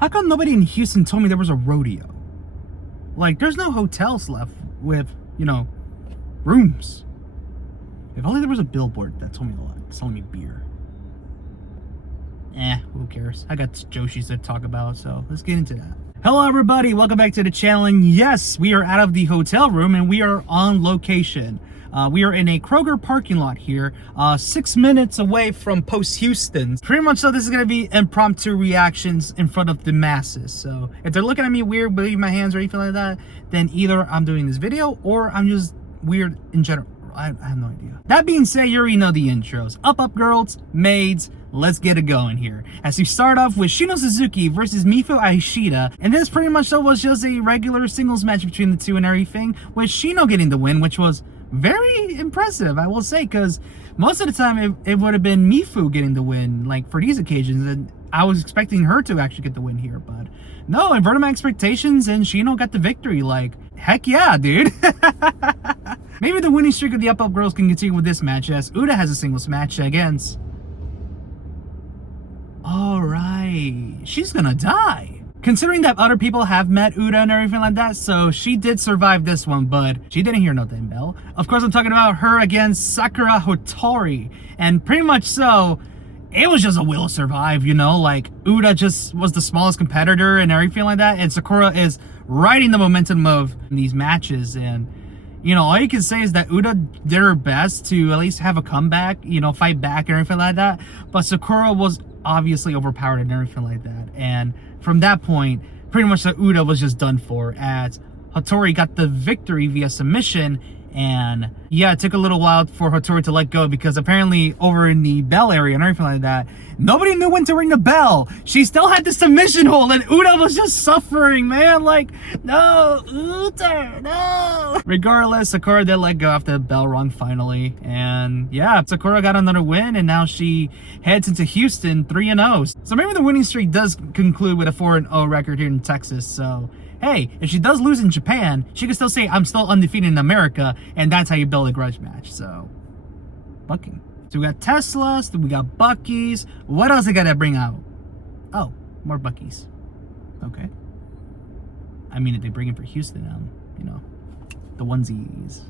How come nobody in Houston told me there was a rodeo? Like, there's no hotels left with, you know, rooms. If only there was a billboard that told me a lot, selling me beer. Who cares? I got Joshi's to talk about, so let's get into that. Hello everybody, welcome back to the channel, and yes, we are out of the hotel room and we are on location. We are in a Kroger parking lot here, 6 minutes away from Post Houston. Pretty much so this is going to be impromptu reactions in front of the masses. So if they're looking at me weird, waving my hands or anything like that, then either I'm doing this video or I'm just weird in general. I have no idea. That being said, you already know the intros. Up girls, maids, let's get it going here. As we start off with Shino Suzuki versus Mifu Aishida, and this pretty much so was just a regular singles match between the two and everything, with Shino getting the win, which was very impressive, I will say, because most of the time it would have been Mifu getting the win, like for these occasions, and I was expecting her to actually get the win here, but no, inverted my expectations and Shino got the victory. Like, heck yeah, dude. Maybe the winning streak of the Up girls can continue with this match, as Uda has a singles match against... Alright, she's gonna die. Considering that other people have met Uda and everything like that, so she did survive this one, but she didn't hear no damn bell. Of course, I'm talking about her against Sakura Hotori, and pretty much so, it was just a will survive, you know, like Uda just was the smallest competitor and everything like that, and Sakura is riding the momentum of these matches, and you know, all you can say is that Uda did her best to at least have a comeback, you know, fight back and everything like that, but Sakura was obviously overpowered and everything like that, and from that point, pretty much the Uda was just done for, as Hotori got the victory via submission. And yeah, it took a little while for Hotori to let go, because apparently over in the bell area and everything like that, nobody knew when to ring the bell. She still had the submission hold and Uda was just suffering, man. Like, no, Uda, no. Regardless, Sakura did let go after the bell rung finally. And yeah, Sakura got another win, and now she heads into Houston 3-0. So maybe the winning streak does conclude with a 4-0 record here in Texas. So hey, if she does lose in Japan, she can still say, I'm still undefeated in America, and that's how you build a grudge match. So, bucking. So we got Teslas, we got Bucky's. What else I gotta bring out? Oh, more Bucky's. Okay. I mean, if they bring it for Houston, you know, the onesies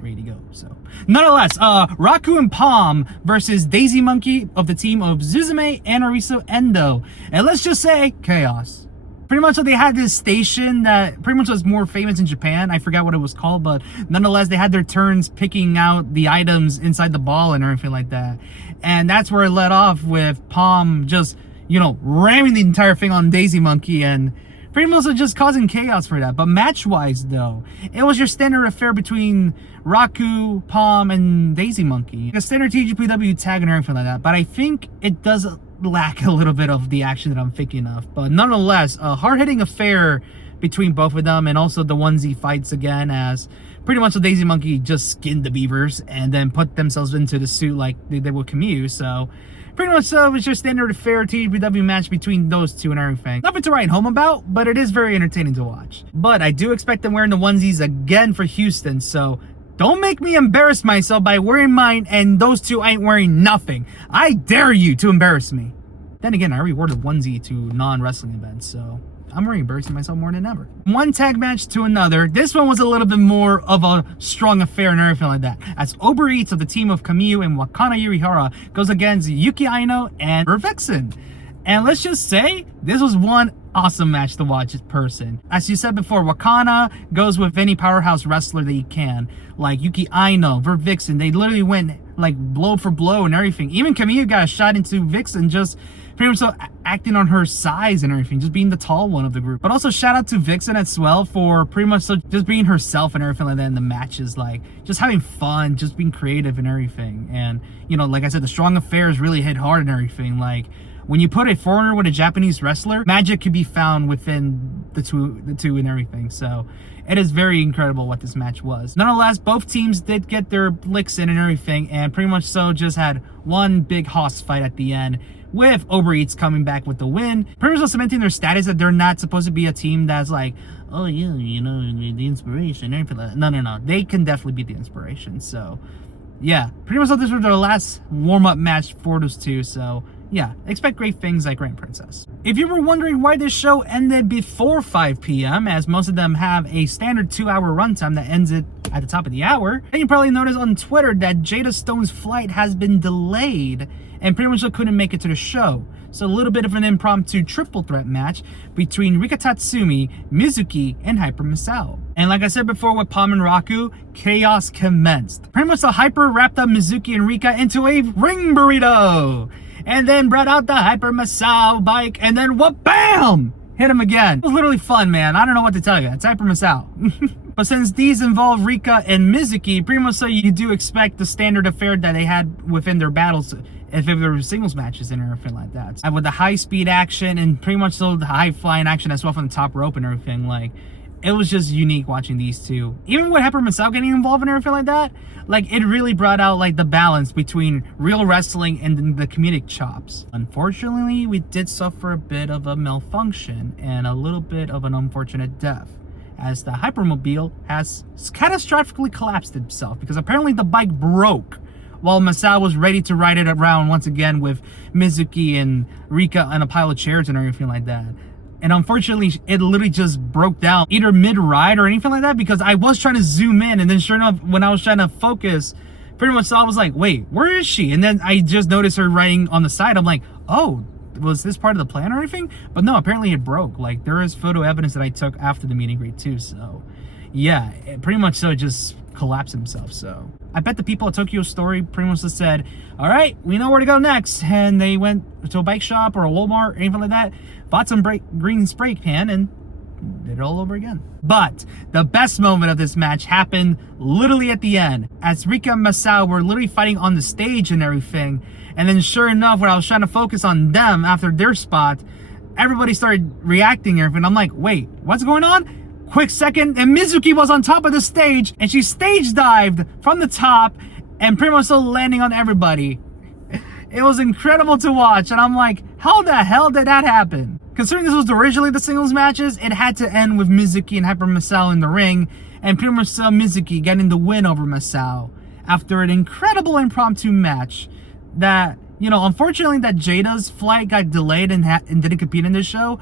ready to go. So, nonetheless, Raku and Palm versus Daisy Monkey of the team of Suzume and Arisu Endo. And let's just say, chaos. Pretty much they had this station that pretty much was more famous in Japan. I forgot what it was called, but nonetheless, they had their turns picking out the items inside the ball and everything like that. And that's where it led off with Palm just, you know, ramming the entire thing on Daisy Monkey and pretty much just causing chaos for that. But match-wise, though, it was your standard affair between Raku, Palm, and Daisy Monkey. A standard TJPW tag and everything like that. But I think it does lack a little bit of the action that I'm thinking of, but nonetheless, a hard-hitting affair between both of them, and also the onesie fights again, as pretty much the Daisy Monkey just skinned the beavers and then put themselves into the suit like they did with Camus. So pretty much so, it's your standard affair TJPW match between those two and everything. Nothing to write home about, but it is very entertaining to watch. But I do expect them wearing the onesies again for Houston, so don't make me embarrass myself by wearing mine and those two ain't wearing nothing. I dare you to embarrass me. Then again, I rewarded onesie to non-wrestling events, so I'm already embarrassing myself more than ever. One tag match to another. This one was a little bit more of a strong affair and everything like that, as Uber Eats of the team of Camus and Wakana Yurihara goes against Yuki Aino and Vixen. And let's just say, this was one awesome match to watch in person. As you said before, Wakana goes with any powerhouse wrestler that he can. Like Yuki Aino, Vixen, they literally went like blow for blow and everything. Even Camille got a shot into Vixen, just pretty much so acting on her size and everything, just being the tall one of the group. But also shout out to Vixen as well for pretty much so just being herself and everything like that in the matches, like just having fun, just being creative and everything. And you know, like I said, the strong affairs really hit hard and everything. Like when you put a foreigner with a Japanese wrestler, magic could be found within the two and everything. So it is very incredible what this match was. Nonetheless, both teams did get their licks in and everything, and pretty much so just had one big hoss fight at the end, with Uber Eats coming back with the win. Pretty much so cementing their status that they're not supposed to be a team that's like, oh yeah, you know, the inspiration, everything like that. No. They can definitely be the inspiration. So yeah, pretty much so this was their last warm-up match for those two. So yeah, expect great things like Grand Princess. If you were wondering why this show ended before 5 p.m., as most of them have a standard 2-hour runtime that ends it at the top of the hour, then you probably noticed on Twitter that Jada Stone's flight has been delayed and pretty much couldn't make it to the show. So a little bit of an impromptu triple threat match between Rika Tatsumi, Mizuki, and Hyper Misao. And like I said before with Palm and Raku, chaos commenced. Pretty much the Hyper wrapped up Mizuki and Rika into a ring burrito, and then brought out the Hyper Misao bike, and then what? Bam! Hit him again. It was literally fun, man. I don't know what to tell you. It's Hyper Misao. But since these involve Rika and Mizuki, pretty much so you do expect the standard affair that they had within their battles if there were singles matches and everything like that. And with the high-speed action and pretty much so the high-flying action as well from the top rope and everything, like, it was just unique watching these two. Even with Hyper Misao getting involved in everything like that, like, it really brought out, like, the balance between real wrestling and the comedic chops. Unfortunately, we did suffer a bit of a malfunction and a little bit of an unfortunate death, as the Hypermobile has catastrophically collapsed itself because apparently the bike broke while Masao was ready to ride it around once again with Mizuki and Rika and a pile of chairs and everything like that. And unfortunately, it literally just broke down either mid-ride or anything like that, because I was trying to zoom in, and then sure enough, when I was trying to focus, pretty much I was like, wait, where is she? And then I just noticed her riding on the side. I'm like, oh, was this part of the plan or anything? But no, apparently it broke. Like, there is photo evidence that I took after the meet and greet too. So yeah, it pretty much so it just collapsed himself. So I bet the people at Tokyo Story pretty much just said, all right, we know where to go next. And they went to a bike shop or a Walmart or anything like that, bought some green spray can, and did it all over again. But the best moment of this match happened literally at the end, as Rika and Masao were literally fighting on the stage and everything. And then sure enough, when I was trying to focus on them after their spot, everybody started reacting and everything. I'm like, wait, what's going on? Quick second, and Mizuki was on top of the stage, and she stage dived from the top and pretty much still landing on everybody. It was incredible to watch, and I'm like, how the hell did that happen? Considering this was originally the singles matches, it had to end with Mizuki and Hyper Misao in the ring, and pretty much so Mizuki getting the win over Masao after an incredible impromptu match that, you know, unfortunately that Jada's flight got delayed and didn't compete in this show.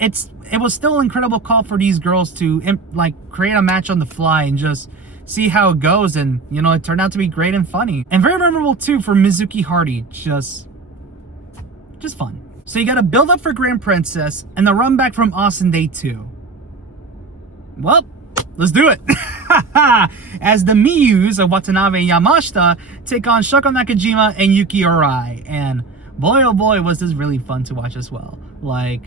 It was still an incredible call for these girls to like create a match on the fly and just see how it goes, and you know, it turned out to be great and funny and very memorable too for Mizuki Hardy. Just fun. So you got to build up for Grand Princess and the run back from Austin Day 2. Well, let's do it. As the Miyus of Watanabe and Yamashita take on Shoko Nakajima and Yuki Arai, and boy oh boy was this really fun to watch as well. Like,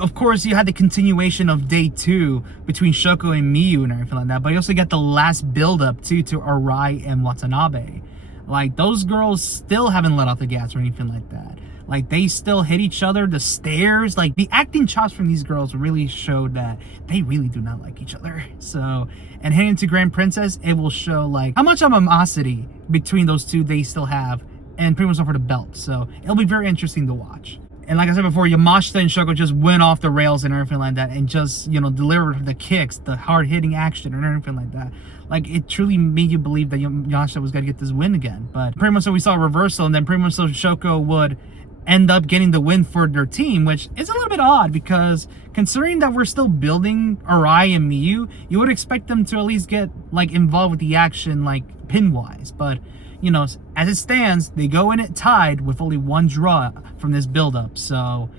of course, you had the continuation of Day 2 between Shoko and Miyu and everything like that, but you also got the last build-up too to Arai and Watanabe. Like, those girls still haven't let off the gas or anything like that. Like, they still hit each other, the stares. Like, the acting chops from these girls really showed that they really do not like each other. So, and heading to Grand Princess, it will show, like, how much animosity between those two they still have, and pretty much over the belt. So, it'll be very interesting to watch. And like I said before, Yamashita and Shoko just went off the rails and everything like that, and just, you know, delivered the kicks, the hard-hitting action and everything like that. Like, it truly made you believe that Yamashita was going to get this win again. But pretty much so we saw a reversal, and then pretty much so Shoko would end up getting the win for their team, which is a little bit odd, because considering that we're still building Arai and Miyu, you would expect them to at least get, like, involved with the action, like, pin-wise. But, you know, as it stands, they go in it tied with only one draw from this build-up. So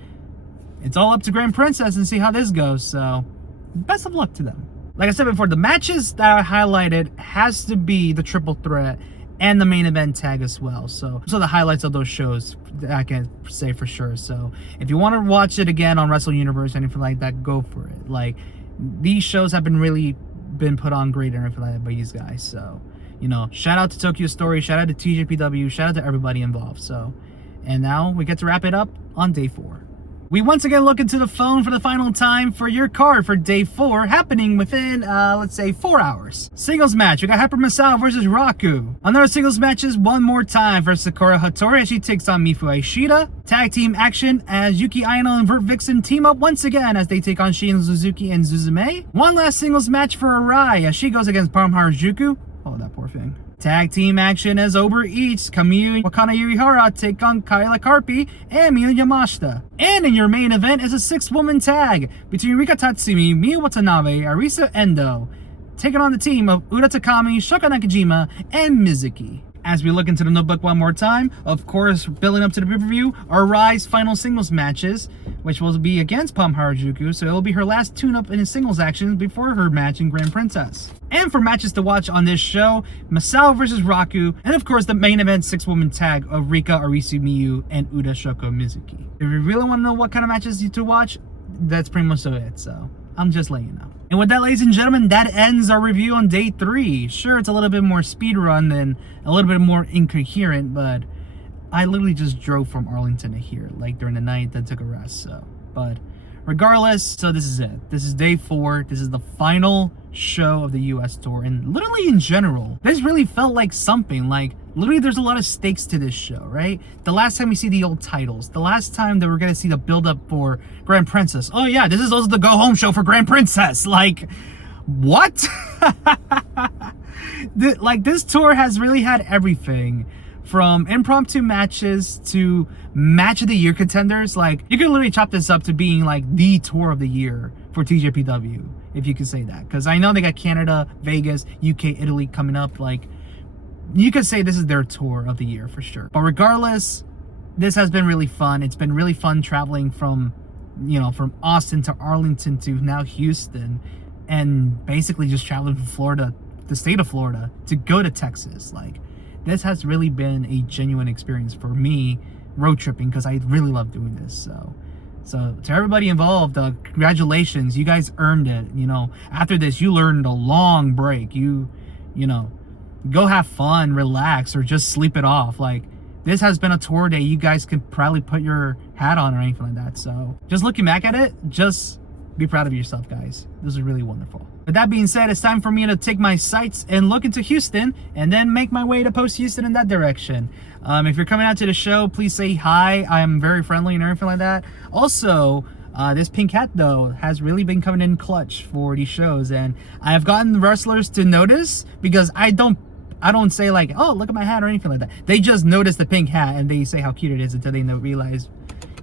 it's all up to Grand Princess and see how this goes. So best of luck to them. Like I said before, the matches that I highlighted has to be the triple threat and the main event tag as well. So the highlights of those shows, I can say for sure. So if you want to watch it again on Wrestle Universe, anything like that, go for it. Like, these shows have been put on great and everything like that by these guys. So, you know, shout out to Tokyo Story, shout out to TJPW, shout out to everybody involved. So, and now we get to wrap it up on Day 4. We once again look into the phone for the final time for your card for Day 4, happening within, let's say, 4 hours. Singles match, we got Hyper Misao versus Raku. Another singles match is one more time for Sakura Hattori as she takes on Mifu Aishida. Tag team action as Yuki Aino and Vert Vixen team up once again as they take on Shin Suzuki and Suzume. One last singles match for Arai as she goes against Parm Harajuku. Oh, that poor thing. Tag team action as Uber Eats, Kamiyu Wakana Yurihara take on Kyla Karpi and Miyu Yamashita. And in your main event is a 6-woman tag between Rika Tatsumi, Miyu Watanabe, Arisa Endo, taking on the team of Ura Takami, Shoko Nakajima, and Mizuki. As we look into the notebook one more time, of course, building up to the pay-per-view, our Rise final singles matches, which will be against Pam Harajuku, so it will be her last tune-up in his singles action before her match in Grand Princess. And for matches to watch on this show, Masao versus Raku, and of course the main event 6-woman tag of Rika, Arisu, Miyu, and Uda, Shoko, Mizuki. If you really want to know what kind of matches to watch, that's pretty much it, so I'm just letting you know. And with that, ladies and gentlemen, that ends our review on day 3. Sure, it's a little bit more speed run and a little bit more incoherent, but I literally just drove from Arlington to here, like during the night, then took a rest, so. But regardless, so this is it. This is day 4. This is the final show of the US tour, and literally in general, this really felt like something. Like, literally there's a lot of stakes to this show, right? The last time we see the old titles, the last time that we're gonna see the build-up for Grand Princess. Oh yeah, this is also the go-home show for Grand Princess. Like, what? Like, this tour has really had everything from impromptu matches to match of the year contenders. Like, you could literally chop this up to being like the tour of the year for TJPW, if you could say that, because I know they got Canada, Vegas, UK, Italy coming up. Like, you could say this is their tour of the year for sure. But regardless, this has been really fun. It's been really fun traveling from, you know, from Austin to Arlington to now Houston, and basically just traveling from Florida, the state of Florida, to go to Texas. Like, this has really been a genuine experience for me, road tripping, because I really love doing this. So to everybody involved, congratulations, you guys earned it. You know, after this, you learned a long break. You know, go have fun, relax, or just sleep it off. Like, this has been a tour day you guys can probably put your hat on or anything like that. So just looking back at it, just be proud of yourself, guys. This is really wonderful. With that being said, it's time for me to take my sights and look into Houston, and then make my way to Post Houston in that direction. If you're coming out to the show, please say hi. I am very friendly and everything like that. Also, this pink hat, though, has really been coming in clutch for these shows, and I have gotten wrestlers to notice, because I don't say like, oh, look at my hat or anything like that. They just notice the pink hat and they say how cute it is until they realize,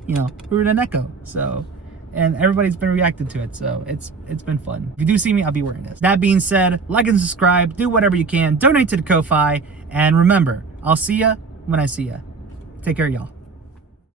you know, we're an Echo. So, and everybody's been reacting to it, so it's been fun. If you do see me, I'll be wearing this. That being said, like and subscribe, do whatever you can, donate to the Ko-Fi, and remember, I'll see ya when I see ya. Take care, y'all.